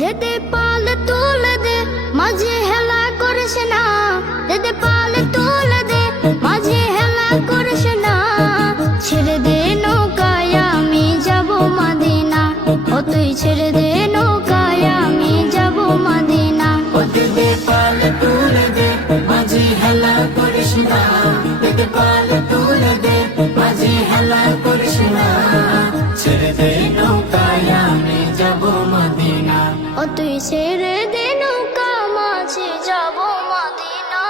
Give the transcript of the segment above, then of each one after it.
দে দে পাল তুলে দে মাঝে হেলা করিস না, দে দে পাল তুলে দে মাঝে হেলা করিস না। ছেড়ে দে নৌকায় আমি যাব মদিনা, ও তুই ছেড়ে দে নৌকায় আমি যাব মদিনা। ও দে দে পাল তুলে দে মাঝে হেলা করিস না, দে দে পাল তুলে দে মাঝে হেলা করিস না। ছেড়ে দে নৌকায় আমি যাব মদিনা, ও তুই ছেড়ে দে নৌকা মাঝে যাব মদিনা।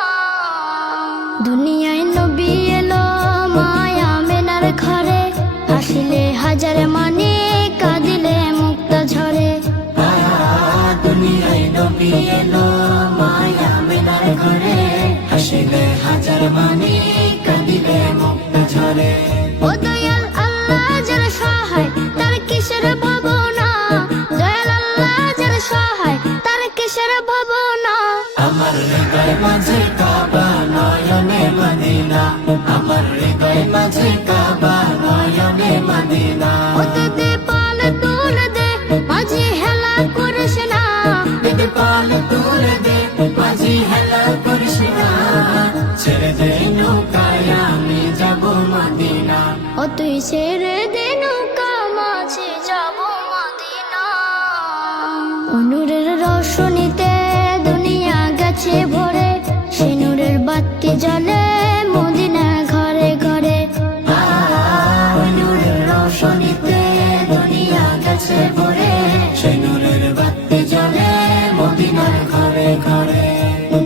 দুনিয়ায় নবী এলো মায়া মেনার ঘরে, হাসিলে হাজার মানে কাঁদিলে মুক্তা ঝরে। দুনিয়ায় নবী এলো মায়া মেনার ঘরে, হাসিলে হাজার মানে কাঁদিলে মুক্তা ঝরে। ও দয়াল আল্লাহ যার সহায় তার কিসের ভাবনা, দয়াল আল্লাহ যার সহায় তার কিসের ভাবনা। আমার হৃদয় মাঝে কাবা নয়নে মদিনা, আমার হৃদয় মাঝে কাবা নয়নে মদিনা। ও দে দে পাল তুলে দে মাঝে হেলা করিস না, দে দে পাল তুলে দে মাঝি হেলা করিস না। ছেড়ে দে নৌকায় আমি যাব মদিনা, ও তুই ছেড়ে দে নৌকা মাঝে যাব মদিনা। নূরের রোশনীতে দুনিয়া গেছে ভরে, সে নূরের বাতি জ্বলে মদিনা ঘরে ঘরে। নূরের রোশনীতে দুনিয়া গেছে ভরে, সে নূরের বাতি জ্বলে মদিনার ঘরে ঘরে।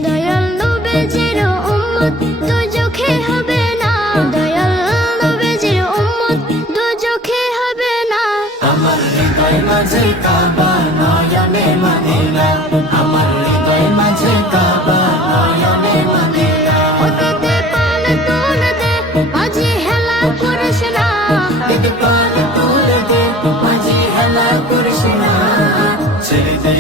দয়াল নবীজির উম্মত দুজখে হবে না, দয়াল নবীজির উম্মত দুজখে হবে না। আমার হৃদয় মাঝে কাবা নয়নে মদিনা, আমার হৃদয় মাঝে কাবা নয়নে মদিনা। ও দে দে পাল তুলে দে মাঝে হেলা করিস না, দে দে পাল তুলে দে মাঝি হেলা করিস না। ছেড়ে দে